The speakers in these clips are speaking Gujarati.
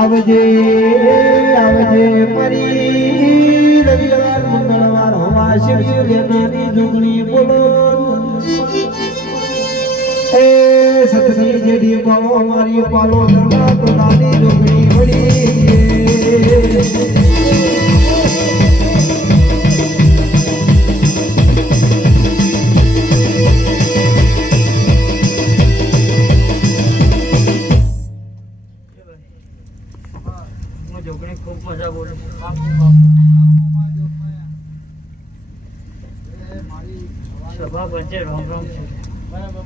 આવજે આવજે મારી રવિવાર મંગળવાર હોવા શિવ નાની જોગણી બોલો એ સતસંગ જેડી પાલો અમારી પાલો નાની જોગણી વળી સભા વચ્ચે રોમ રોમ છે બરાબર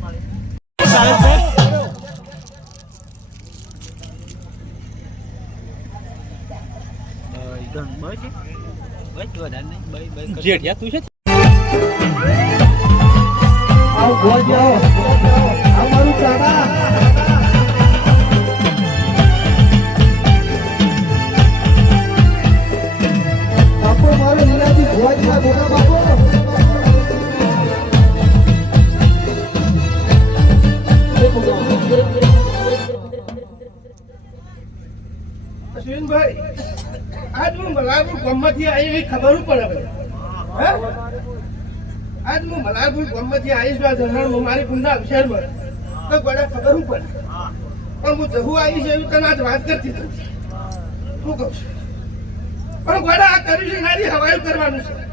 મારી જેઠિયા તું છે આવ ગોજો અમારું કાકા બાપો મારો નીલાજી ગોજના ગોગા બાપો અશ્વિનભાઈ આજ હું મલારપુર ગામમાંથી આવી એવી ખબર પડે આજ હું મલારપુર ગામમાંથી આવીશ મારી પુનના અક્ષરમાં તો ગોડા ખબર પડે પણ હું જહુ આવીશ એવી તને આજ વાત કરતી હતી શું કહું છું પણ ગોડા આ કર્યું છે નારી હવાયું કરવાનું છે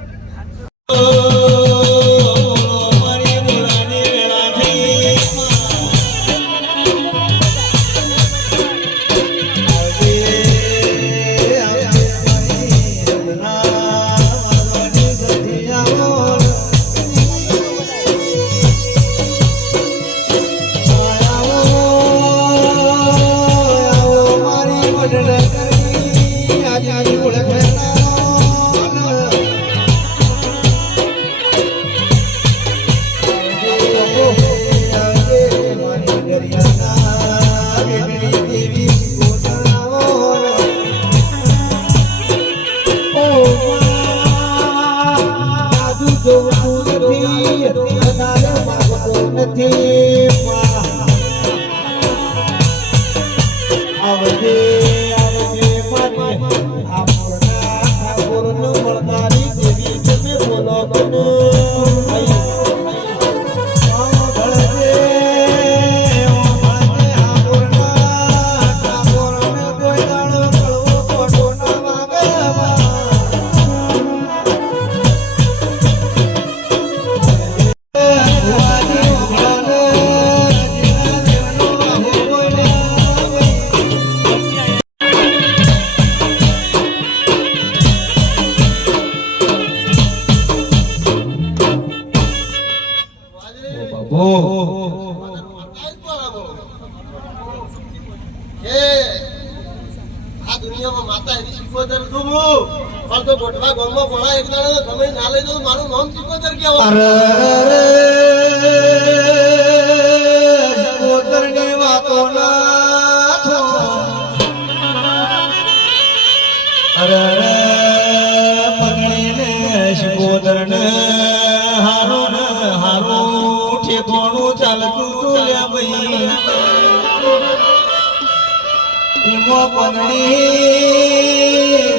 ઈમો પંદડી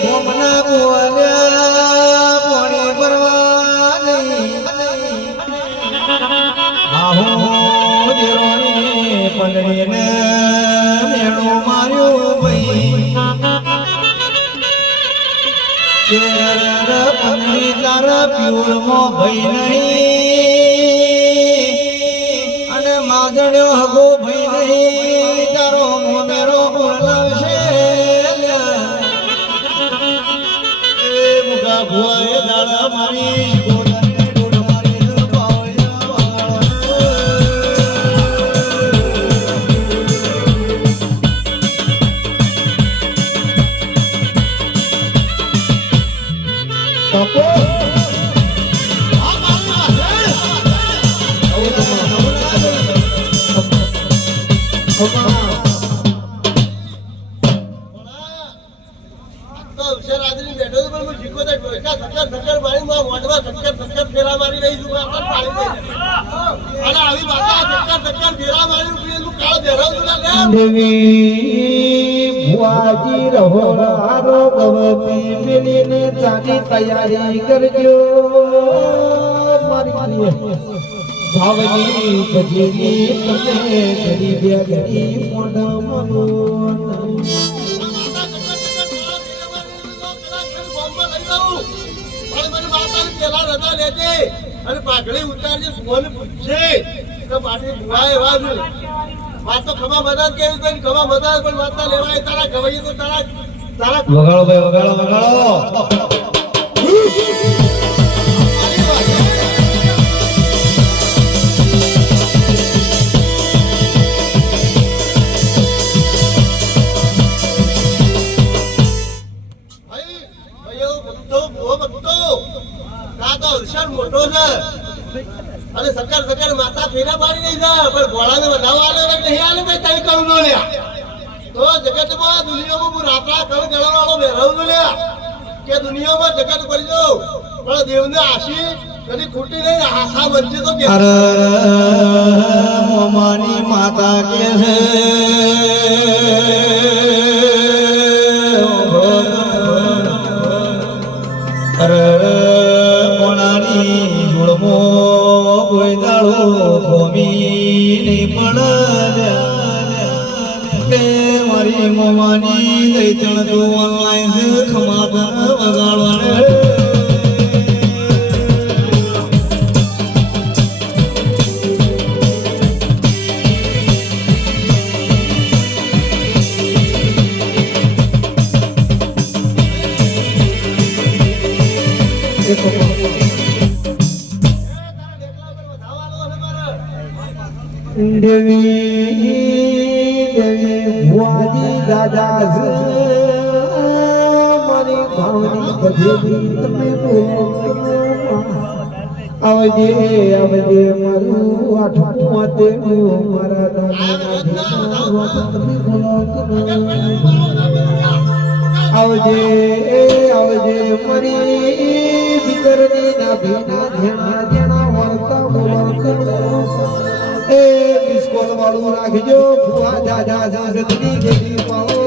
ભોમના બોલ્યા પોણી પરવાની આહો દેરોની પંદડીને મેળો માર્યો ભાઈ કેર પંદડી તારા પ્યુરમાં ભાઈ નહીં અને માદડ્યો હગો ભાઈ નહીં તારો મોમેરો બોલાવશે એ મુગા ભુઆએ દાડા મારી ગોડાને ડોડ મારી દેવી ભુઆજી રહો હારો ગવતી મિલીને ચાની તૈયારી કરજો મારી ભાવની ભજીની તમે ઘડી બે ઘડી મોઢા મનો અને પાઘડી ઉતારજે સુમોને પૂછશે તો પાછી ભુવાએ વાજ વાત તો ખમા બધા કેવી કોઈ ખમા બધા પણ વાતના લેવાય તારા ગવાઈએ તો તારા વગાડો ભાઈ વગાડો વગાડો મોટો છે અને સરકાર માતા ફેરા પાડી નહીં જાય પણ ઘોડાને વધાવવા આલે નહીં આલે ભાઈ તઈ કરું નો લ્યા તો જગતમાં દુનિયામાં હું રાત્રા કળ ગળવાળો બેરવ નો લ્યા કે દુનિયામાં જગત કરી દો પણ દેવને આશી કદી ખૂટી નહીં આશા બનશે તો કે અરે મોમાની માતા કે છે અરે કોણાની જોડમો કોઈ દાડો ભૂમિ નહીં પડે તે મારી મોમાની દૈતણ તું ઓનલાઈન ખમાતા વગાડવાને દેવી ભુવાજી દાદા મારી ભાવની ભજેલી તમે આવજે આવજે મારું આઠમું તેવું મારા દાદા તમે આવજે આવજે મારી ભીતરની નાભીના ધ્યાના ધ્યાના વળતા બોલતા એ બિસ્કોલ વાળું રાખજો ફુવા જા જા જા જતની જેવી પાઓ